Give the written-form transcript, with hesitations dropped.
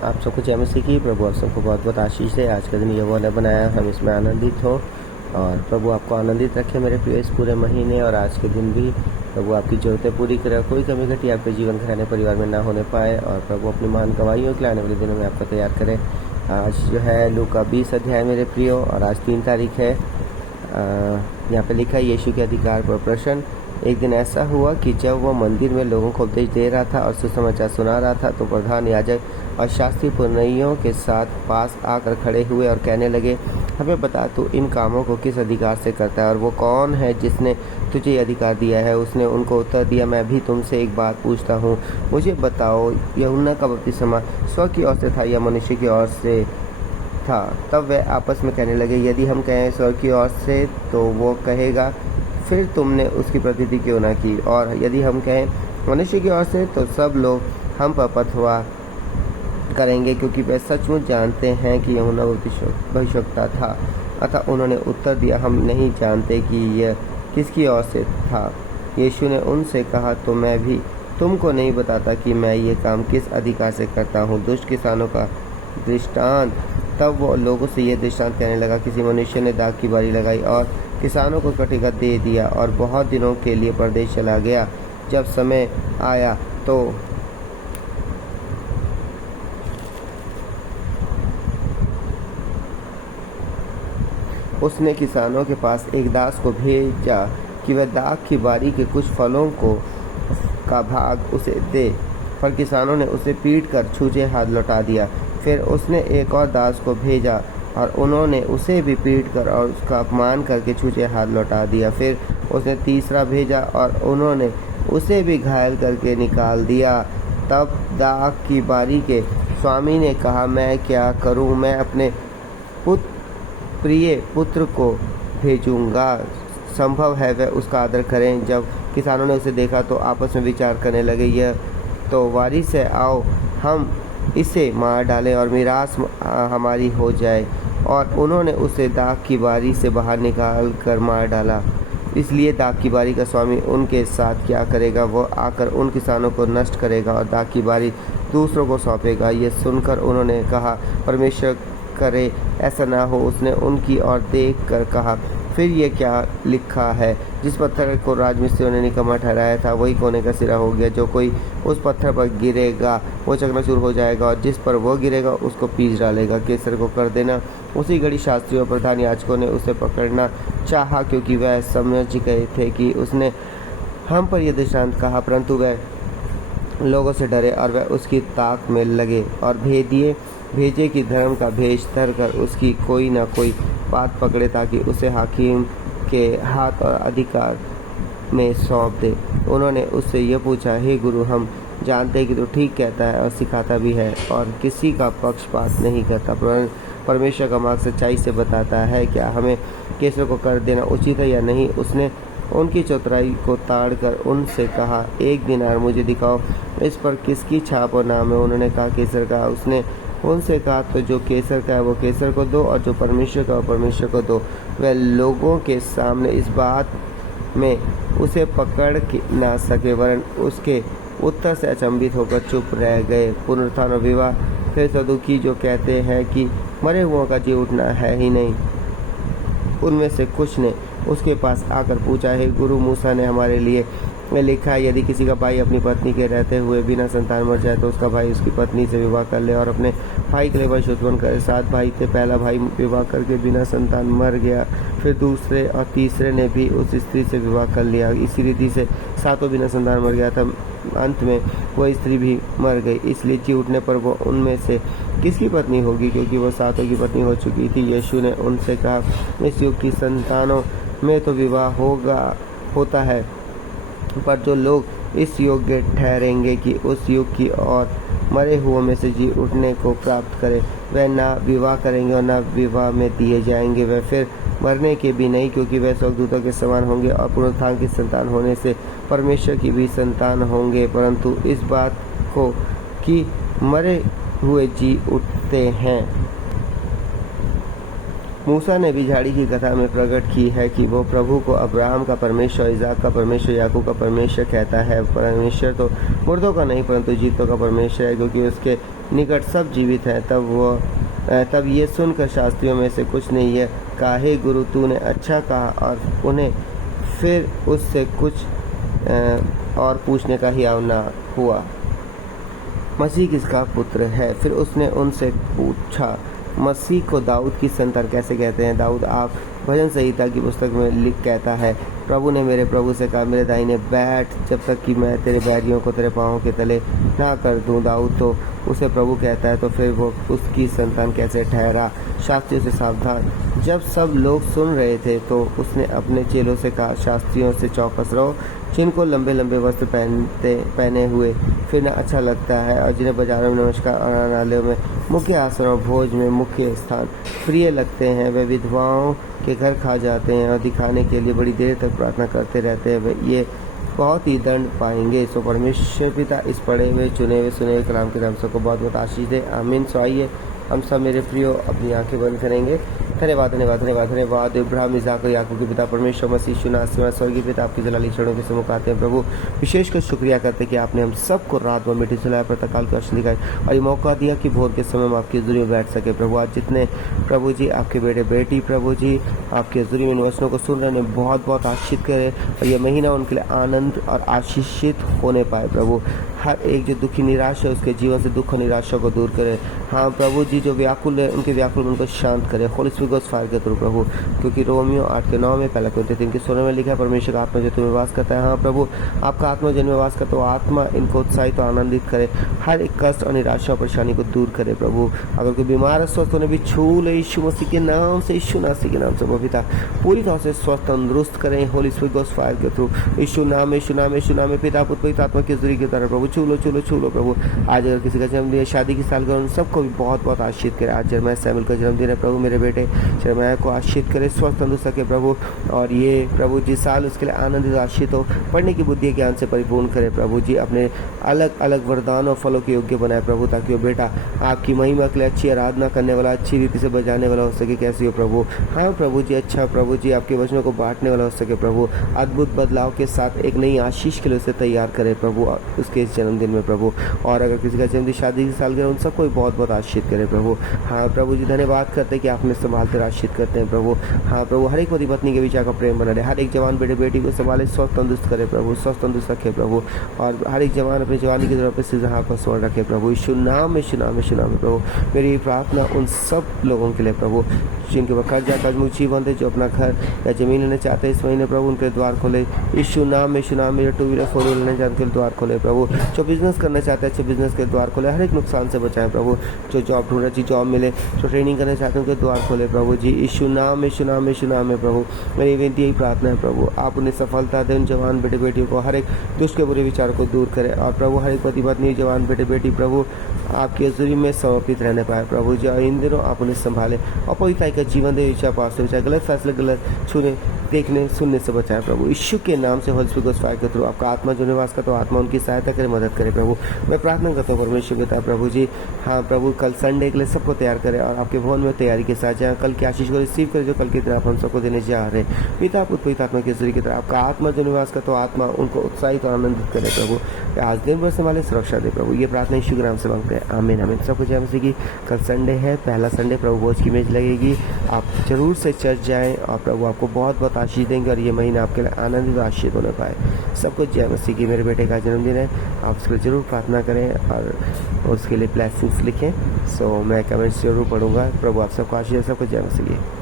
आप सबको जय मसीह की। प्रभु आप सबको बहुत बहुत आशीष दे। आज का दिन यहोवा ने बनाया, हम इसमें आनंदित हो और प्रभु आपको आनंदित रखे मेरे प्रिय इस पूरे महीने और आज के दिन भी। प्रभु आपकी ज़रूरतें पूरी करे, कोई कमी घटी आपके जीवन घराने परिवार में ना होने पाए और प्रभु अपनी महान गवाहियों के आने वाले दिनों में आपको तैयार करे। आज जो है लूका 20 अध्याय मेरे प्रियो और आज 3 तारीख है। यहाँ पे लिखा है यीशु के अधिकार पर प्रश्न। एक दिन ऐसा हुआ कि जब वह मंदिर में लोगों को उपदेश दे रहा था और सुसमाचार सुना रहा था तो प्रधान याजक और शास्त्री पुरनियों के साथ पास आकर खड़े हुए और कहने लगे, हमें बता तू इन कामों को किस अधिकार से करता है और वो कौन है जिसने तुझे ये अधिकार दिया है। उसने उनको उत्तर दिया, मैं भी तुमसे एक बात पूछता हूँ, मुझे बताओ यूहन्ना का बपतिस्मा स्व की ओर से था या मनुष्य की ओर से था। तब वे आपस में कहने लगे, यदि हम कहें स्व की ओर से तो वो कहेगा फिर तुमने उसकी प्रतीति क्यों न की, और यदि हम कहें मनुष्य की ओर से तो सब लोग हम पर पथवा करेंगे क्योंकि वे सचमुच जानते हैं कि यूहन्ना भविष्यवक्ता था। अतः उन्होंने उत्तर दिया, हम नहीं जानते कि यह किसकी ओर से था। यीशु ने उनसे कहा, तो मैं भी तुमको नहीं बताता कि मैं ये काम किस अधिकार से करता हूँ। दुष्ट किसानों का दृष्टांत। तब वो लोगों से ये दृष्टांत कहने लगा, किसी मनुष्य ने दाख की बारी लगाई और किसानों को कटेगा दे दिया और बहुत दिनों के लिए परदेश चला गया। जब समय आया तो उसने किसानों के पास एक दास को भेजा कि वह दाख की बारी के कुछ फलों का भाग उसे दे, पर किसानों ने उसे पीट कर छूछे हाथ लौटा दिया। फिर उसने एक और दास को भेजा और उन्होंने उसे भी पीट कर और उसका अपमान करके छूछे हाथ लौटा दिया। फिर उसने तीसरा भेजा और उन्होंने उसे भी घायल करके निकाल दिया। तब दाख की बारी के स्वामी ने कहा, मैं क्या करूं? मैं अपने प्रिय पुत्र को भेजूंगा, संभव है वह उसका आदर करें। जब किसानों ने उसे देखा तो आपस में विचार करने लगे, यह तो वारिस है, आओ हम इसे मार डालें और मिरास हमारी हो जाए। और उन्होंने उसे दाख की बारी से बाहर निकाल कर मार डाला। इसलिए दाख की बारी का स्वामी उनके साथ क्या करेगा? वो आकर उन किसानों को नष्ट करेगा और दाख की बारी दूसरों को सौंपेगा। ये सुनकर उन्होंने कहा, परमेश्वर करे ऐसा ना हो। उसने उनकी ओर देख कर कहा, फिर ये क्या लिखा है, जिस पत्थर को राजमिस्त्रियों ने निकम्मा ठहराया था वही कोने का सिरा हो गया। जो कोई उस पत्थर पर गिरेगा वो चकनाचूर हो जाएगा और जिस पर वो गिरेगा उसको पीस डालेगा। कैसर को कर देना। उसी घड़ी शास्त्रियों और प्रधान याजकों ने उसे पकड़ना चाहा क्योंकि वह समझ गए थे कि उसने हम पर यह दृष्टांत कहा, परंतु वह लोगों से डरे और वह उसकी ताक में लगे और भेजे कि धर्म का भेष धर कर उसकी कोई न कोई बात पकड़े ताकि उसे हाकिम के हाथ और अधिकार में सौंप दे। उन्होंने उससे यह पूछा, हे गुरु, हम जानते हैं कि तू ठीक कहता है और सिखाता भी है और किसी का पक्षपात नहीं करता, परमेश्वर का मार्ग सच्चाई से बताता है। क्या हमें कैसर को कर देना उचित है या नहीं? उसने उनकी चौतराई को ताड़ कर उनसे कहा, एक दिनार मुझे दिखाओ, इस पर किसकी छाप और नाम है? उन्होंने कहा, कैसर का। उसने उनसे कहा, तो जो कैसर का है वो कैसर को दो और जो परमेश्वर का वो परमेश्वर को दो। वह लोगों के सामने इस बात में उसे पकड़ ना सके, वरन उसके उत्तर से अचंभित होकर चुप रह गए। पुनरुत्थान और विवाह। फिर सदुकी जो कहते हैं कि मरे हुओं का जी उठना है ही नहीं, उनमें से कुछ ने उसके पास आकर पूछा, हे गुरु, मूसा ने हमारे लिए लिखा है, यदि किसी का भाई अपनी पत्नी के रहते हुए बिना संतान मर जाए तो उसका भाई उसकी पत्नी से विवाह कर ले और अपने भाई के लिए वंश उत्पन्न करे। 7 भाई थे, पहला भाई विवाह करके बिना संतान मर गया, फिर दूसरे और तीसरे ने भी उस स्त्री से विवाह कर लिया। इसी रीति से 7 बिना संतान मर गया था। अंत में वह स्त्री भी मर गई। इसलिए जी उठने पर वो उनमें से किसकी पत्नी होगी, क्योंकि वो 7 की पत्नी हो चुकी थी। यीशु ने उनसे कहा, इस युग की संतानों में तो विवाह होता है, पर जो लोग इस योग्य ठहरेंगे कि उस युग की और मरे हुओं में से जी उठने को प्राप्त करें, वह ना विवाह करेंगे और ना विवाह में दिए जाएंगे। वह फिर मरने के भी नहीं, क्योंकि वह स्वर्गदूतों के समान होंगे और पुनरुत्थान की संतान होने से परमेश्वर की भी संतान होंगे। परंतु इस बात को कि मरे हुए जी उठते हैं मूसा ने भी झाड़ी की कथा में प्रकट की है कि वो प्रभु को अब्राहम का परमेश्वर, इसहाक का परमेश्वर, याकूब का परमेश्वर कहता है। परमेश्वर तो मुर्दों का नहीं परंतु जीवितों का परमेश्वर है, क्योंकि उसके निकट सब जीवित हैं। तब ये सुनकर शास्त्रियों में से कुछ ने यह कहा, हे गुरु, तूने अच्छा कहा, और उन्हें फिर उससे कुछ और पूछने का हियाव न हुआ। मसीह किसका पुत्र है? फिर उसने उनसे पूछा, मसीह को दाऊद की संतान कैसे कहते हैं? दाऊद आप भजन संहिता की पुस्तक में लिख कहता है, प्रभु ने मेरे प्रभु से कहा, मेरे दाहिने बैठ, जब तक कि मैं तेरे बैरियों को तेरे पाँवों के तले ना कर दूं। दाऊद तो उसे प्रभु कहता है, तो फिर वो उसकी संतान कैसे ठहरा? शास्त्रियों से सावधान। जब सब लोग सुन रहे थे तो उसने अपने चेलों से कहा, शास्त्रियों से चौकस रहो, जिनको लंबे लंबे वस्त्र पहने हुए फिरना अच्छा लगता है, और जिन्हें बाजारों में नमस्कार और आराधनालयों में मुख्य आसन और भोज में मुख्य स्थान प्रिय लगते हैं, वे विधवाओं के घर खा जाते हैं और दिखाने के लिए बड़ी देर तक प्रार्थना करते रहते हैं, वे ये बहुत ही दंड पाएंगे। सो परमेश्वर पिता इस पढ़े हुए चुने हुए सुने कलाम के नाम सबको बहुत बहुत आशीष दे, आमीन। सो आइए हम सब मेरे प्रियो अपनी आंखें बंद करेंगे। धन्यवाद धन्यवाद धन्यवाद धन्यवाद। इब्राहिम, इसहाक और याकूब के पिता परमेश्वर मसीह यीशु नासरी स्वर्गीय पिता, आपकी जलाली क्षणों के सम्मुख आते हैं प्रभु। विशेषकर शुक्रिया करते हैं कि आपने हम सबको रात में मिट्टी सुलाया, प्रातःकाल की रोशनी दिखाई और ये मौका दिया कि भोर के समय में आपकी हज़ूरी में बैठ सके प्रभु। आज जितने प्रभु जी आपके बेटे बेटी प्रभु जी आपकी हज़ूरी में इन वचनों को सुन रहे हैं, बहुत बहुत आशीषित करें, और ये महीना उनके लिए आनंद और आशीषित होने पाए प्रभु। हर एक जो दुखी निराश है उसके जीवन से दुख और निराशा को दूर करे। हाँ प्रभु जी, जो व्याकुल है उनके व्याकुल मन को शांत करे, होली स्पिरिट गोस्ट फायर के थ्रू प्रभु, क्योंकि रोमियो 8:9 में, पहला कोरिन्थियों 3:16 में लिखा है, परमेश्वर का आत्मा जो तुम्हें वास करता है। हाँ प्रभु, आपका आत्मा जिनमें वास करता है, आत्मा इनको उत्साहित और आनंदित करे, हर एक कष्ट और निराशा और परेशानी को दूर करे प्रभु। अगर कोई बीमार है, स्वस्थ होने भी छू ले यीशु मसीह के नाम से, यीशु नासरी के नाम से पिता पूरी तरह से स्वस्थ तंदुरुस्त करें, होली स्पिरिट गोस्ट फायर के थ्रू, यीशु नाम यीशु नाम यीशु नाम, पिता पुत्र पवित्र आत्मा की हज़ूरी के द्वारा प्रभु छू लो प्रभु। आज अगर किसी का जन्मदिन, शादी की सालगिरह, उन सबको भी बहुत बहुत आशीषित करे। आज जरमैया सैमुअल का जन्मदिन है प्रभु, मेरे बेटे जरमैया को आशीषित करे, स्वस्थ तंदुरुस्त रखे प्रभु, और ये प्रभु जी साल उसके लिए आनंदित आशीषित हो, पढ़ने की बुद्धि ज्ञान से परिपूर्ण करे प्रभु जी, अपने अलग अलग वरदान और फलों के योग्य बनाए प्रभु, ताकि वो बेटा आपकी महिमा के लिए अच्छी आराधना करने वाला, अच्छी रीति से बजाने वाला हो सके। कैसी हो प्रभु? हाँ प्रभु जी, अच्छा प्रभु जी, आपके वचनों को बांटने वाला हो सके प्रभु, अद्भुत बदलाव के साथ एक नई आशीष के लिए उसे तैयार करे प्रभु उसके इस जन्मदिन में प्रभु। और अगर किसी का जन्मदिन, शादी की सालगिरह, उन सबको बहुत बहुत आशीषित करे प्रभु। हाँ प्रभु जी, धन्यवाद करते हैं कि आपने संभालते आशीषित करते हैं प्रभु। हाँ प्रभु, हर एक पति पत्नी के बीच का प्रेम बना रहे, हर एक जवान बेटे बेटी को संभाले, स्वस्थ तंदुरुस्त करे प्रभु, स्वस्थ तंदुरुस्त रखे प्रभु, और हर एक जवान अपनी जवानी की तरफ से जहाँ को स्मरण रखे प्रभु, यीशु नाम यीशु नाम यीशु नाम प्रभु। मेरी प्रार्थना उन सब लोगों के लिए प्रभु जिनके ऊपर कर्जा कर्जमुख जीवन थे, जो अपना घर या जमीन लेना चाहते हैं इस महीने प्रभु, उनके द्वार खोले यीशु नाम यीशु नाम। मेरे 2 व्हीलर 4 व्हीलर लेना चाहते हैं द्वार खोले प्रभु, जो बिजनेस करना चाहते हैं अच्छे बिजनेस के द्वार खोले, हर एक नुकसान से बचाएं प्रभु, जो जॉब ढूंढ रहे जॉब मिले, जो ट्रेनिंग करना चाहते हैं उनके द्वार खोले प्रभु जी, यीशु नाम यीशु नाम यीशु नाम है प्रभु। मेरी विनती यही प्रार्थना है प्रभु, आप उन्हें सफलता दें, उन जवान बेटे बेटियों को, हर एक दुष्ट के बुरे विचार को दूर करें, और प्रभु हर एक पति पत्नी जवान बेटे बेटी प्रभु आपकी हज़ूरी में समर्पित रहने पाए प्रभु जी, और इन दिनों आप उन्हें संभालें और पवित्रता का जीवन दे, इच्छा पास से बचाए, गलत फैसले गलत छूने देखने सुनने से बचाए प्रभु, यीशु के नाम से। होली स्पिरिट गोस्ट फायर के थ्रू आपका आत्मा जो निवास करता हो, आत्मा उनकी सहायता करे, मदद करे प्रभु। मैं प्रार्थना करता हूँ परमेश्वर पिता प्रभु जी, हाँ प्रभु, कल संडे के लिए सबको तैयार करें, और आपके भवन में तैयारी के साथ जाए, कल की आशीष को रिसीव करें, जो कल की तरह आप हम सबको देने जा रहे हैं। पिता पुत्र पवित्र आत्मा की हज़ूरी की तरह आपका आत्मा जो निवास करता हो, आत्मा उनको उत्साहित और आनंदित करे प्रभु, आज दिन भर संभाले, सुरक्षा दे प्रभु। ये प्रार्थना यीशु के नाम से मांगते हैं, आमीन आमीन। सबको जय मसीह की। कल संडे है, पहला संडे, प्रभु भोज की मेज लगेगी, आप जरूर से चर्च जाएं, और प्रभु आपको बहुत बहुत आशीष देंगे, और ये महीना आपके लिए आनंदित और आशीषित होने पाए। सबको जय मसीह की। मेरे बेटे का जन्मदिन है, आप उसके लिए जरूर प्रार्थना करें और उसके लिए ब्लेसिंग्स लिखें। सो मैं कमेंट्स जरूर पढ़ूंगा। प्रभु आप सबको आशीष, सबको जय मसीह की।